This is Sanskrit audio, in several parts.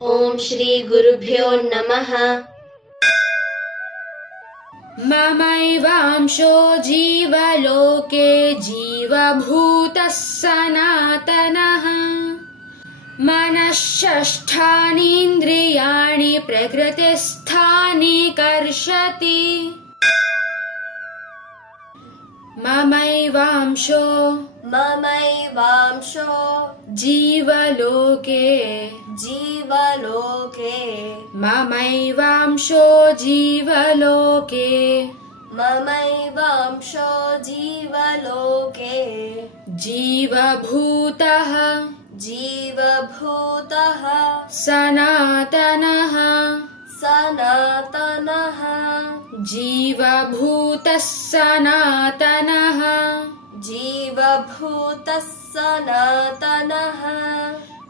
ओम श्री गुरुभ्यो नमः। ममैवांशो जीवलोके जीवभूतः सनातनः। मनःषष्ठानीन्द्रियाणि प्रकृतिस्थानि कर्षति। ममैवांशो जीवलोके ममैवांशो जीवलोके जीवभूतः सनातनः जीवभूतः सनातनः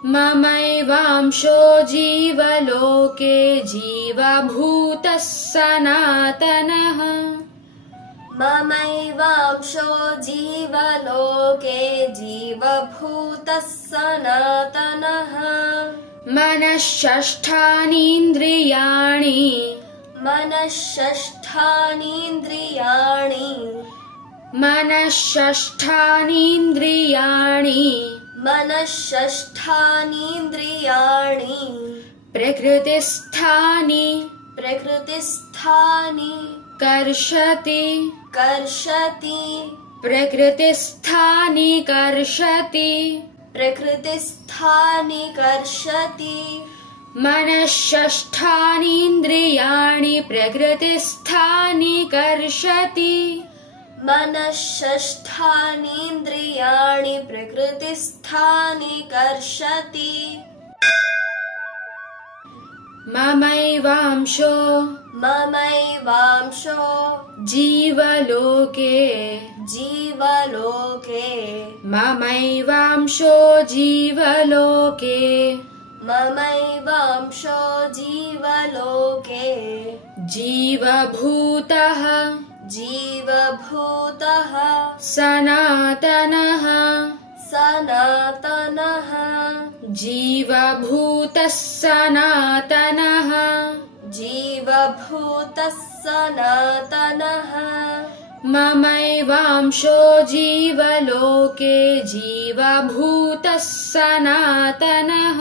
ममैवांशो जीवलोके जीवभूतः सनातनः मनःषष्ठानीन्द्रियाणि प्रकृतिस्थानि कर्षति। मनःषष्ठानीन्द्रियाणि प्रकृतिस्थानि कर्षति। ममैवांशो जीवलोके ममैवांशो जीवलोके जीवभूतः सनातनः जीवभूतः सनातनः ममैवांशो जीवलोके जीवभूतः सनातनः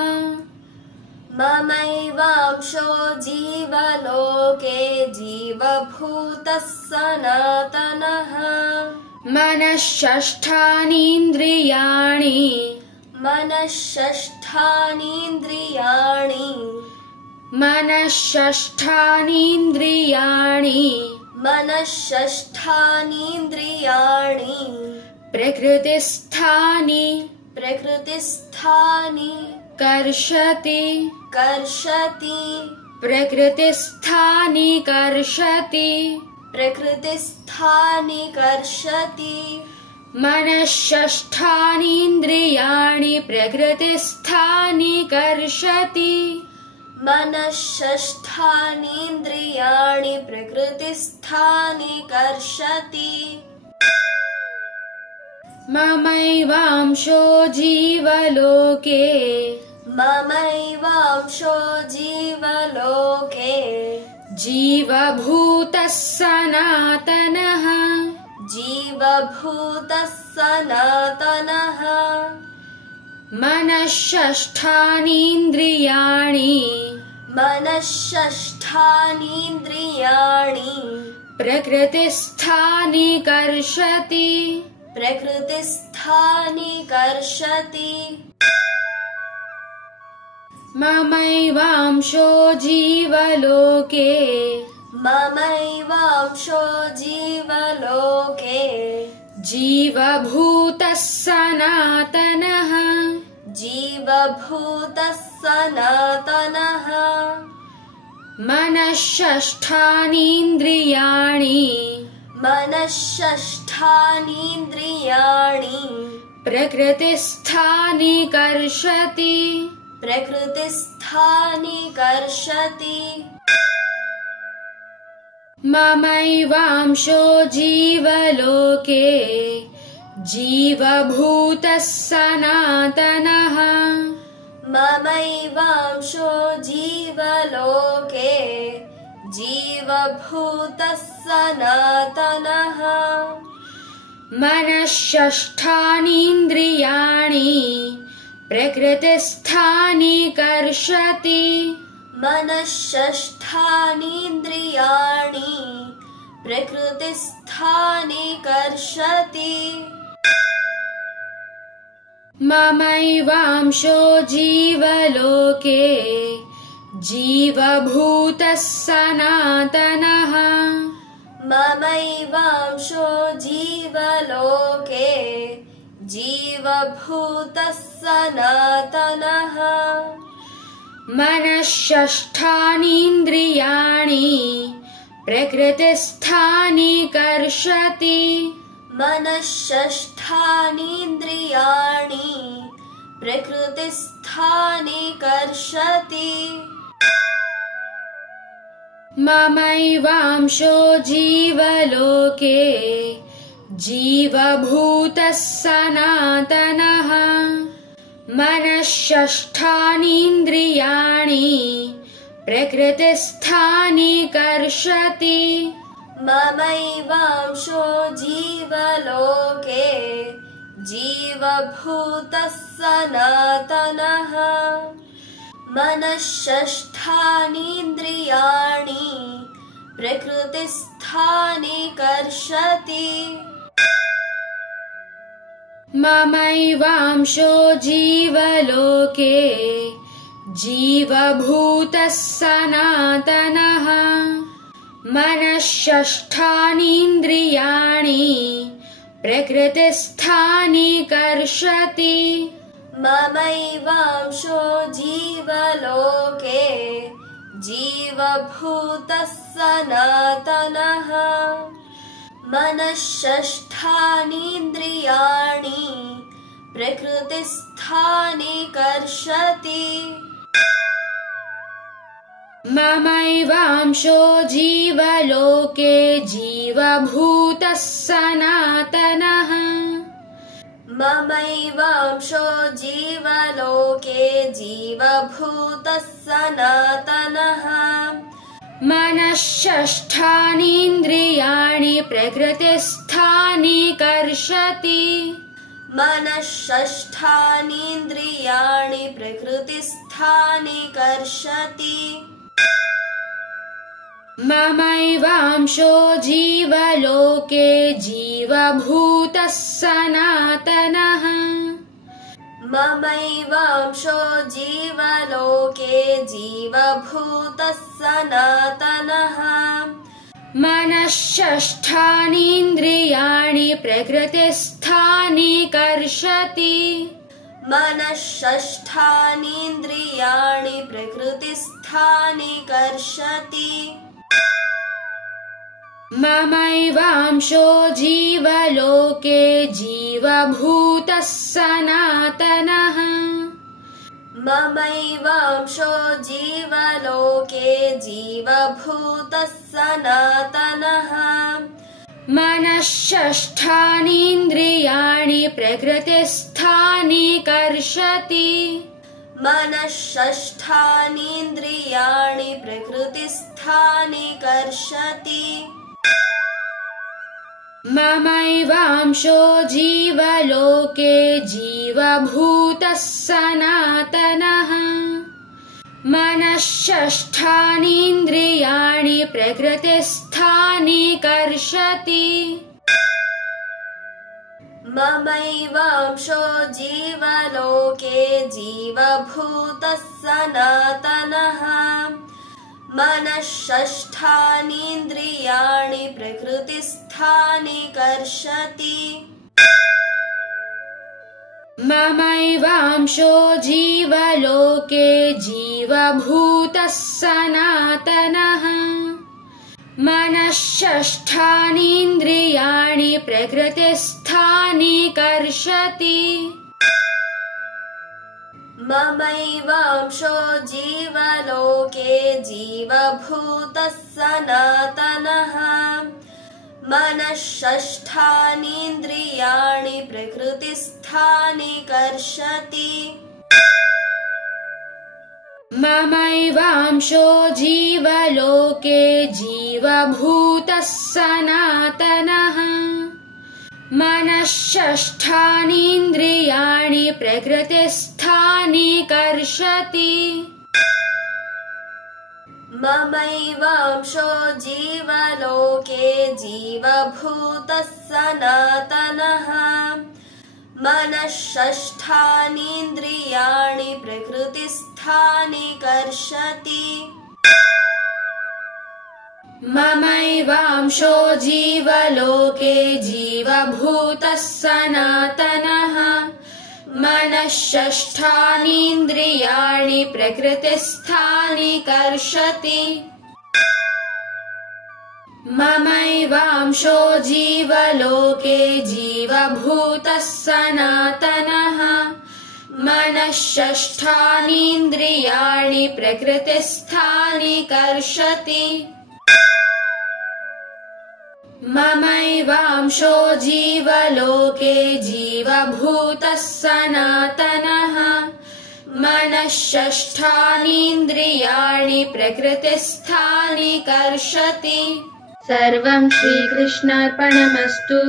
मनःषष्ठानीन्द्रियाणि प्रकृतिस्थानि कर्षति। मनःषष्ठानीन्द्रियाणि प्रकृतिस्थानि कर्षति। ममैवांशो जीवलोके जीवभूतः सनातनः मनःषष्ठानीन्द्रियाणि प्रकृतिस्थानि कर्षति। ममैवांशो जीवलोके जीवभूतः सनातनः मनःषष्ठानीन्द्रियाणि प्रकृतिस्थानि कर्षति। ममैवांशो जीवलोके जीवभूतः सनातनः ममैवांशो जीवलोके जीवभूतः सनातनः मनःषष्ठानीन्द्रियाणि प्रकृतिस्थानि कर्षति मनःषष्ठानीन्द्रियाणि प्रकृतिस्थानि कर्षति ममैवांशो जीवलोके जीवभूतः सनातनः ममैवांशो जीवलोके जीवभूतः सनातनः मनःषष्ठानीन्द्रियाणि प्रकृतिस्थानि कर्षति मनःषष्ठानीन्द्रियाणि प्रकृतिस्थानि कर्षति ममैवांशो जीवलोके जीवभूतः सनातनः मनःषष्ठानीन्द्रियाणि प्रकृतिस्थानि कर्षति ममैवांशो जीवलोके जीवभूतः सनातनः मनःषष्ठानीन्द्रियाणि प्रकृतिस्थानि कर्षति ममैवांशो जीवलोके जीवभूतः सनातनः मनःषष्ठानीन्द्रियाणि प्रकृतिस्थानि कर्षति ममैवांशो जीवलोके जीवभूतः सनातनः मनःषष्ठानीन्द्रियाणि प्रकृतिस्थानि कर्षति ममैवांशो जीवलोके जीवभूतः सनातनः ममैवांशो जीवलोके जीवभूतः सनातनः मनःषष्ठानीन्द्रियाणि प्रकृतिस्थानि कर्षति मनःषष्ठानीन्द्रियाणि प्रकृतिस्थानि कर्षति ममैवांशो जीवलोके जीवभूतः सनातनः ममैवांशो जीवलोके जीवभूतः सनातनः मनःषष्ठानीन्द्रियाणि प्रकृतिस्थानि कर्षति मनःषष्ठानीन्द्रियाणि प्रकृतिस्थानि कर्षति ममैवांशो जीवलोके जीवभूतः सनातनः ममैवांशो जीवलोके जीवभूतः सनातनः मनःषष्ठानीन्द्रियाणि प्रकृतिस्थानि कर्षति मनःषष्ठानीन्द्रियाणि प्रकृतिस्थानि कर्षति ममैवांशो जीवलोके जीवभूतः सनातनः मनःषष्ठानीन्द्रियाणि प्रकृतिस्थानि कर्षति ममैवांशो जीवलोके जीवभूतः सनातनः मनःषष्ठानीन्द्रियाणि प्रकृतिस्थानि कर्षति ममैवांशो जीवलोके जीवभूतः सनातनः मनःषष्ठानीन्द्रियाणि प्रकृतिस्थानि कर्षति ममैवांशो जीवलोके जीवभूतः सनातनः मनःषष्ठानीन्द्रियाणि प्रकृतिस्थानि कर्षति ममैवांशो जीवलोके जीवभूतः सनातनः मनःषष्ठानीन्द्रियाणि प्रकृतिस्थानि कर्षति ममैवांशो जीवलोके जीवभूतः सनातनः मनःषष्ठानीन्द्रियाणि प्रकृतिस्थानि कर्षति ममैवांशो जीवलोके जीवभूतः सनातनः मनःषष्ठानीन्द्रियाणि प्रकृतिस्थानि कर्षति ममैवांशो जीवलोके जीवभूतः सनातनः मनःषष्ठानीन्द्रियाणि प्रकृतिस्थानि कर्षति ममैवांशो जीवलोके जीवभूतः सनातनः मनःषष्ठानीन्द्रियाणि प्रकृतिस्थानि कर्षति। सर्वं श्रीकृष्णार्पणमस्तु।